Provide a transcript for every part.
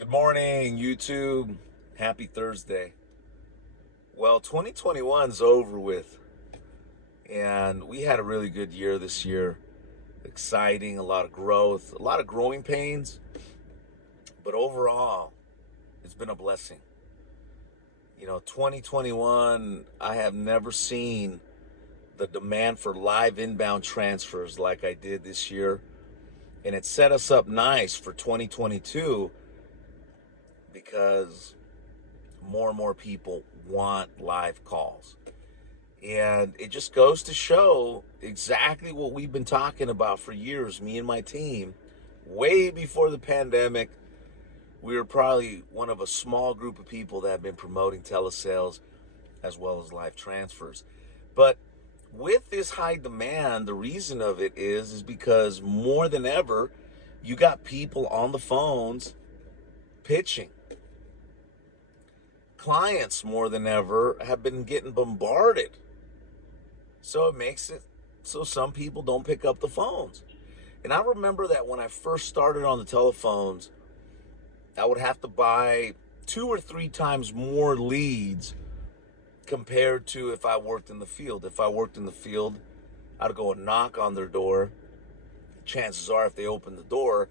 Good morning, YouTube. Happy Thursday. Well, 2021's over with, and we had a really good year this year. Exciting, a lot of growth, a lot of growing pains, but overall, it's been a blessing. 2021, I have never seen the demand for live inbound transfers like I did this year, and it set us up nice for 2022 because more and more people want live calls. And it just goes to show exactly what we've been talking about for years, me and my team. Way before the pandemic, we were probably one of a small group of people that have been promoting telesales as well as live transfers. But with this high demand, the reason of it is because more than ever, you got people on the phones pitching. Clients more than ever have been getting bombarded. So it makes it so some people don't pick up the phones. And I remember that when I first started on the telephones, I would have to buy 2 or 3 times more leads compared to if I worked in the field. If I worked in the field, I'd go and knock on their door. Chances are, if they opened the door,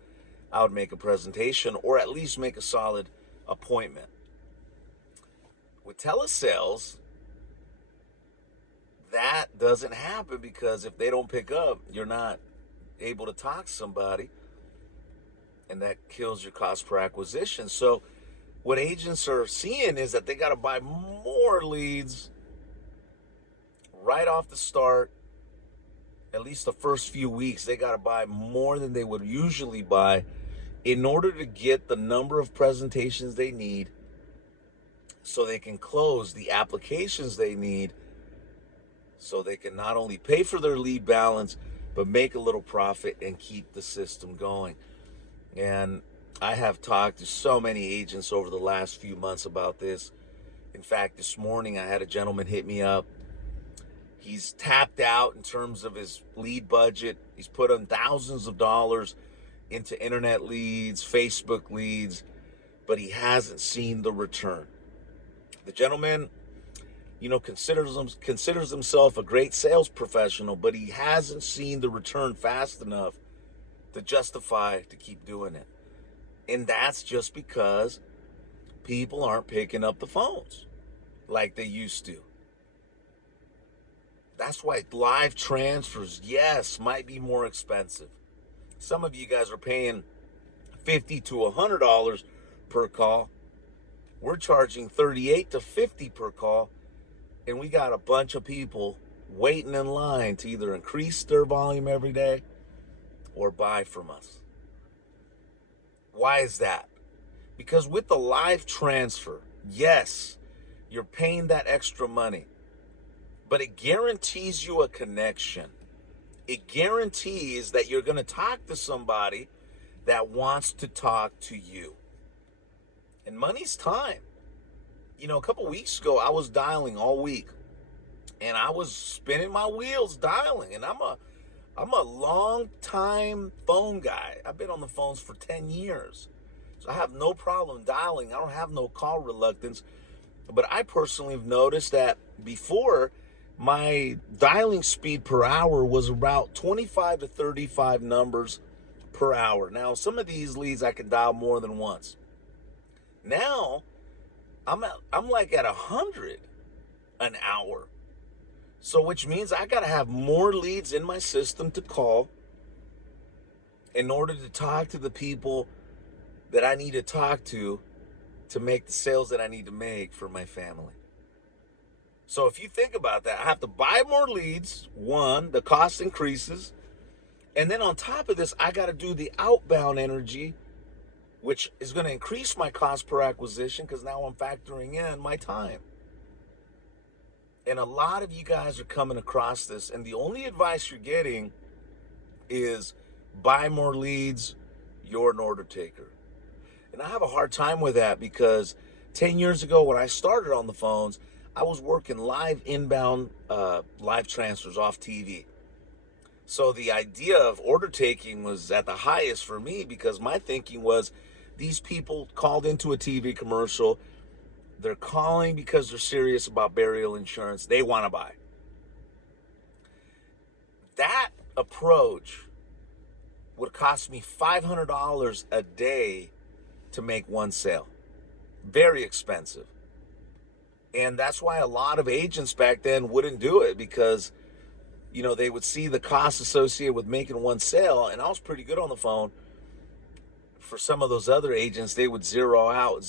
I would make a presentation or at least make a solid appointment. With telesales, that doesn't happen because if they don't pick up, you're not able to talk to somebody, and that kills your cost per acquisition. So what agents are seeing is that they got to buy more leads right off the start. At least the first few weeks, they got to buy more than they would usually buy in order to get the number of presentations they need so they can close the applications they need, so they can not only pay for their lead balance, but make a little profit and keep the system going. And I have talked to so many agents over the last few months about this. In fact, this morning I had a gentleman hit me up. He's tapped out in terms of his lead budget. He's put in thousands of dollars into internet leads, Facebook leads, but he hasn't seen the return. The gentleman, considers himself a great sales professional, but he hasn't seen the return fast enough to justify to keep doing it. And that's just because people aren't picking up the phones like they used to. That's why live transfers, yes, might be more expensive. Some of you guys are paying $50 to $100 per call. We're charging $38 to $50 per call, and we got a bunch of people waiting in line to either increase their volume every day or buy from us. Why is that? Because with the live transfer, yes, you're paying that extra money, but it guarantees you a connection. It guarantees that you're going to talk to somebody that wants to talk to you. And money's time. A couple weeks ago, I was dialing all week, and I was spinning my wheels dialing. And I'm a long time phone guy. I've been on the phones for 10 years. So I have no problem dialing. I don't have no call reluctance. But I personally have noticed that before, my dialing speed per hour was about 25 to 35 numbers per hour. Now, some of these leads I can dial more than once. Now, I'm like at 100 an hour. So which means I got to have more leads in my system to call in order to talk to the people that I need to talk to make the sales that I need to make for my family. So if you think about that, I have to buy more leads. One, the cost increases. And then on top of this, I got to do the outbound energy, which is going to increase my cost per acquisition because now I'm factoring in my time. And a lot of you guys are coming across this, and the only advice you're getting is buy more leads, you're an order taker. And I have a hard time with that because 10 years ago when I started on the phones, I was working live inbound live transfers off TV. So the idea of order taking was at the highest for me because my thinking was These people called into a TV commercial. They're calling because they're serious about burial insurance. They want to buy. That approach would cost me $500 a day to make one sale. Very expensive. And that's why a lot of agents back then wouldn't do it, because, you know, they would see the cost associated with making one sale. And I was pretty good on the phone. For some of those other agents, they would zero out,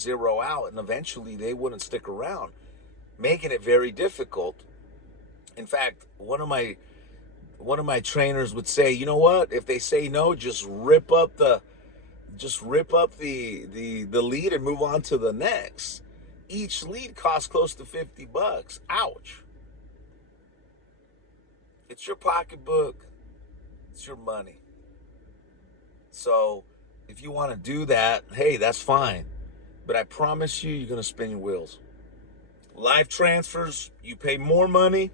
and eventually they wouldn't stick around, making it very difficult. In fact, one of my trainers would say, you know what? If they say no, just rip up the lead and move on to the next. Each lead costs close to $50. Ouch. It's your pocketbook. It's your money. So if you want to do that, hey, that's fine. But I promise you, you're going to spin your wheels. Live transfers, you pay more money,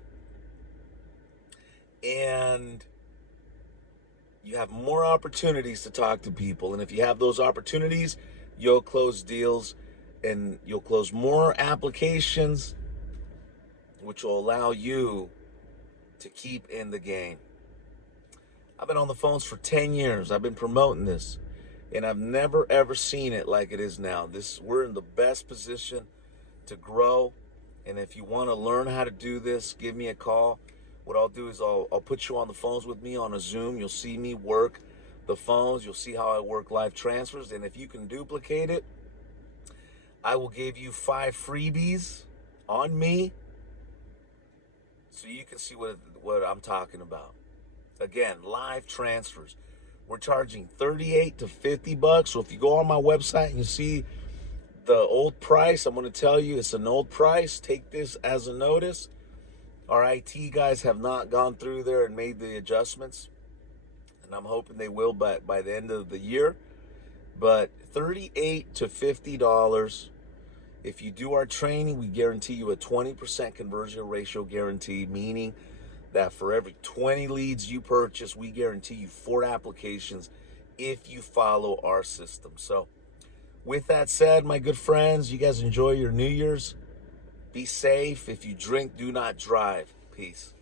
and you have more opportunities to talk to people. And if you have those opportunities, you'll close deals and you'll close more applications, which will allow you to keep in the game. I've been on the phones for 10 years. I've been promoting this, and I've never, ever seen it like it is now. We're in the best position to grow. And if you want to learn how to do this, give me a call. What I'll do is I'll put you on the phones with me on a Zoom. You'll see me work the phones. You'll see how I work live transfers. And if you can duplicate it, I will give you 5 freebies on me so you can see what I'm talking about. Again, live transfers. We're charging $38 to $50. So if you go on my website and you see the old price, I'm going to tell you it's an old price. Take this as a notice. Our IT guys have not gone through there and made the adjustments, and I'm hoping they will by the end of the year. But $38 to $50. If you do our training, we guarantee you a 20% conversion ratio guarantee, meaning that for every 20 leads you purchase, we guarantee you 4 applications if you follow our system. So with that said, my good friends, you guys enjoy your New Year's. Be safe. If you drink, do not drive. Peace.